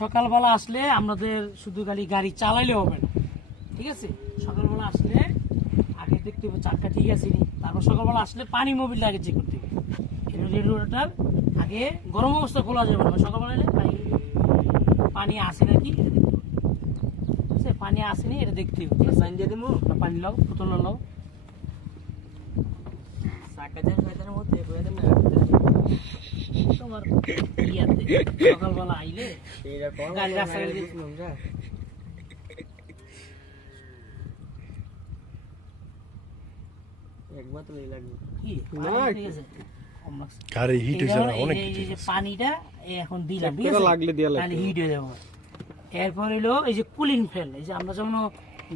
সকালবেলা আসলে আমাদের শুধু খালি গাড়ি চালাইলে হবে না, ঠিক আছে? সকালবেলা আসলে আগে দেখতে হবে চাকা ঠিক আছে নি, তারপর সকালবেলা আসলে পানি মোবিলটা আগে চেক করতে হবে। রেডিওটার আগে গরম অবস্থা খোলা যাবে না, সকালবেলা এলে পানি আসে নাকি এটা দেখতে হবে, ঠিক আছে? পানি আসেনি এটা দেখতে হবে, ঠিক আছে? পানি লাও, বোতল লাও, তোমার ইয়াতে সকালবেলা আইলে গাড়ি রাস্তায় পানিটা এখন দিলাম, হিট হয়ে যাবো। এরপর হইলো এই যে কুলিং ফ্যান, এই যে আমরা যেমন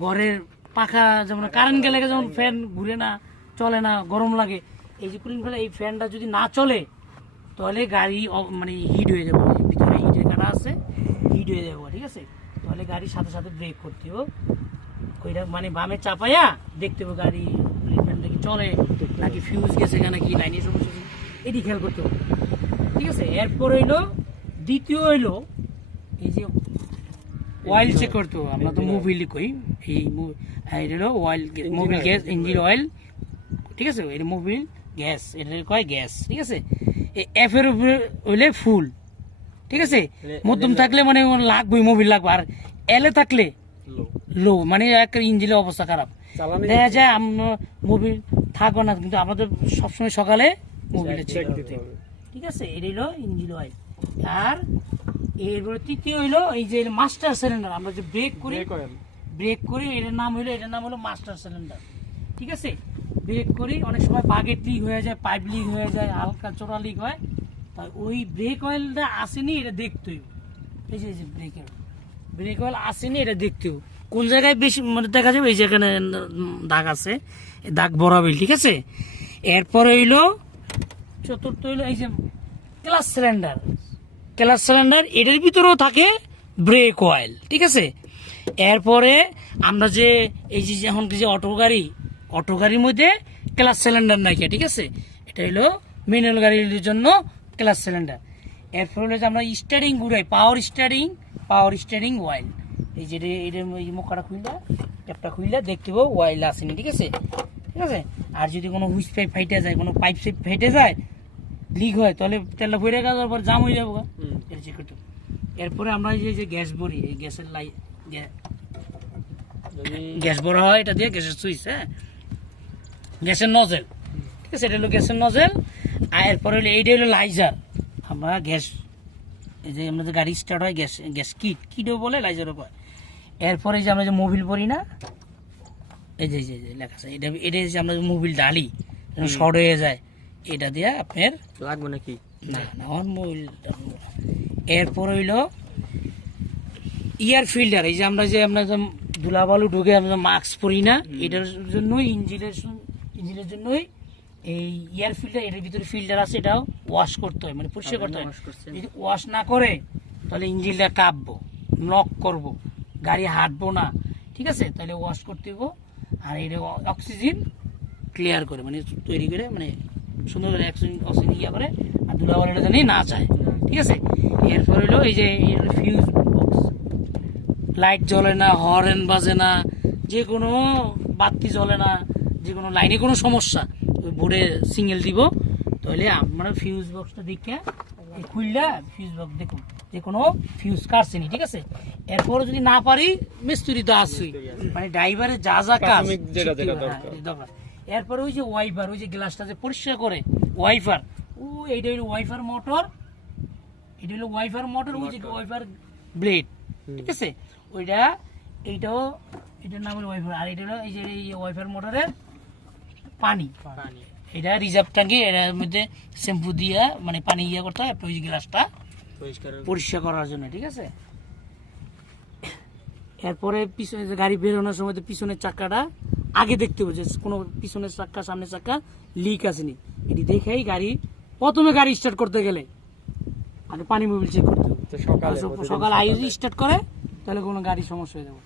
ঘরের পাখা যেমন কারেন্ট গেলে যেমন ফ্যান ঘুরে না, চলে না, গরম লাগে, এই যে কুলিং ফ্যান, এই ফ্যানটা যদি না চলে তাহলে গাড়ি মানে হিট হয়ে যাবে, ভিতরে হিটের কাটা আছে, হিট হয়ে যাবো, ঠিক আছে? তাহলে গাড়ির সাথে সাথে ব্রেক করতে হবে, ওইটা মানে বামে চাপাইয়া দেখতে হবে গাড়ি ফ্যানটা কি চলে নাকি ফিউজ গেছে নাকি লাইনের সমস্যা, এটি খেয়াল করতে হবে, ঠিক আছে? এরপর হইলো দ্বিতীয় হইলো এই যে অয়েল চেক করতে হবে। আমরা তো মোবিল কই, এই হলো oil, Mobil gas, engine oil, ঠিক আছে? এটা মোবিল গ্যাস, এটা কয় গ্যাস, ঠিক আছে? এই এফ এর উপরে হইলে ফুল, ঠিক আছে? মধ্যম থাকলে মানে লাগবে, মোবিল লাগবে, আর এলে থাকলে লো, মানে একটা ইঞ্জিনের অবস্থা খারাপ। দেখা যায় আমরা মোবিল থাকবে না, কিন্তু আমাদের সবসময় সকালে মোবিলটা চেক দিতে হবে, ঠিক আছে? এটা হলো ইঞ্জিন অয়েল। আর এরপরে তৃতীয় হইলো এই যে মাস্টার সিলিন্ডার, আমরা যে ব্রেক করি এটার নাম হলো মাস্টার সিলিন্ডার, ঠিক আছে? ব্রেক করি অনেক সময় বাগেট লিক হয়ে যায়, পাইপ লিক হয়ে যায়, হালকা চোরা লিক হয়, তাই ওই ব্রেক অয়েলটা আসেনি এটা দেখতে হবে। এই যে ব্রেক অয়েল আসেনি এটা দেখতে হবে, কোন জায়গায় বেশি মানে দেখা যাবে, এই যেখানে দাগ আছে, দাগ বরাবর, ঠিক আছে? এরপরে হইলো চতুর্থ হইলো এই যে ক্লাস সিলিন্ডার, এটার ভিতরেও থাকে ব্রেক অয়েল, ঠিক আছে? এরপরে আমরা যে এই যে এখন যে অটো গাড়ির মধ্যে ক্লাস সিলিন্ডার নাই, ঠিক আছে? এটা হলো ম্যানুয়াল গাড়ির জন্য ক্লাস সিলিন্ডার। এরপর হলো যে আমরা স্টারিং ঘুরাই, পাওয়ার স্টারিং অয়েল, এই যে এটার মুখটা খুললা, ট্যাপটা খুললা দেখতে পাবো অয়েল আসেনি, ঠিক আছে? আর যদি কোনো হুইস পাইপ ফাইটে যায়, কোনো পাইপ সাইপ ফেটে যায়, লিক হয়, তাহলে তেলটা ভরে যাওয়ার পর জাম হয়ে যাবো, এটা চেক করতে। এরপরে আমরা এই যে গ্যাস ভরি, এই গ্যাসের গ্যাস ভরা হয় এটা দিয়ে, গ্যাসের সুইচ, হ্যাঁ, গ্যাসের নজেল, ঠিক আছে? এটা হলো গ্যাসের নজেল। আর এরপরে হলো এইটা হলো লাইজার, আমরা গ্যাস, এই যে আমাদের গাড়ি স্টার্ট হয় গ্যাস কিটও বলে, লাইজারও বলে। এরপরে যে আমরা যে মোবিল পরি না, এই যে লেখা আছে, এটা যে আমরা মোবিল ডালি শর্ট হয়ে যায়, এটা দিয়ে আপনার লাগবে নাকি? না আমার মোবিল। এরপর হইলো ইয়ার ফিল্টার, এই যে আমরা যে ধুলাবালু ঢুকে আমরা মাস্ক পরি না, এটার জন্যই ইঞ্জিনের জন্যই এই ইয়ার ফিল্টার, এটার ভিতরে ফিল্টার আছে, এটাও ওয়াশ করতে হয়, মানে পরিষ্কার করতে হয়। যদি ওয়াশ না করে তাহলে ইঞ্জিনটা কাঁপবো, নক করবো, গাড়ি হাঁটবো না, ঠিক আছে? তাহলে ওয়াশ করতে হবো। আর এটা অক্সিজেন ক্লিয়ার করে, মানে তৈরি করে, মানে সুন্দর করে অক্সিজেন ইয়া করে, আর ধুলাবালিটা জানি না চায়, ঠিক আছে? এরপর হলো এই যে ফিউজ বক্স, লাইট জ্বলে না, হর্ন বাজে না, যে কোনো বাতি জ্বলে না, যে কোনো লাইনে কোনো সমস্যা, ওই বোর্ডে সিঙ্গেল দিব, তাহলে আমরা ফিউজ বক্সটা দেখে খুললে ফিউজ বক্স দেখুন যে কোনো ফিউজ কাটছেনি, ঠিক আছে? এরপরে যদি না পারি, মিস্ত্রি তো আসছেই, মানে ড্রাইভারের যা কাজ দরকার। এরপরে ওই যে ওয়াইপার, ওই যে গ্লাসটা যে পরিষ্কার করে ওয়াইপার, এইটা হলো ওয়াইপার মোটর, ওই যে ওয়াইপার ব্লেড, ঠিক আছে? এটার নাম হলো ওয়াইপার। আর এটা হলো এই যে ওয়াইপার মোটরের পানি, এটা রিজার্ভ ট্যাঙ্কি, এর মধ্যে শ্যাম্পু দিয়া মানে পানি ইয়া করতে হয় ওই গ্লাসটা পরিষ্কার করার জন্য, ঠিক আছে? এরপরে পিছনে গাড়ি বেরোনোর সময় পিছনের চাকাটা আগে দেখতে হবে যে কোনো পিছনের চাকা সামনের চাকা লিক আসেনি, এটি দেখেই প্রথমে গাড়ি স্টার্ট করতে গেলে আগে পানি মোবিল চেক করতে হবে। সকাল আইজি স্টার্ট করে তাহলে কোনো গাড়ি সমস্যা হয়ে যাবে,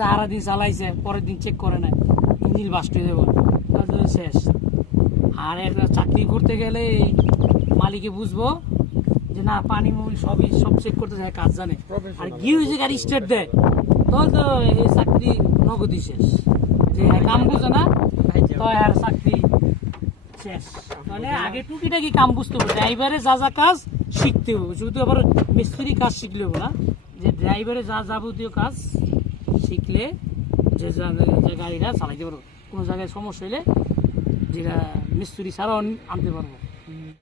সারা দিন চালাইছে, পরের দিন চেক করে না, ইঞ্জিন বাস্ট হয়ে যাবে, তাহলে শেষ। আর একটা চাকরি করতে গেলে মালিকে বুঝবো যে না পানি মুনি সব চেক করতে যায়, কাজ জানে, আর গিয়ে যে গাড়ি স্টার্ট দেয়, তখন তো এই চাকরি নগদই শেষ। যে কাম বুঝে না তো আর চাকরি শেষ। তাহলে আগে টুকিটাকি কাম বুঝতে হবে, ড্রাইভারে যা যা কাজ শিখতে হবে, শুধু আবার মিস্ত্রি কাজ শিখলে হবে না, যে ড্রাইভারে যা যাবতীয় কাজ শিখলে যে গাড়িটা চালাইতে পারবো, কোনো জায়গায় সমস্যা হলে যেটা মিস্ত্রি ছাড়াও আনতে পারবো।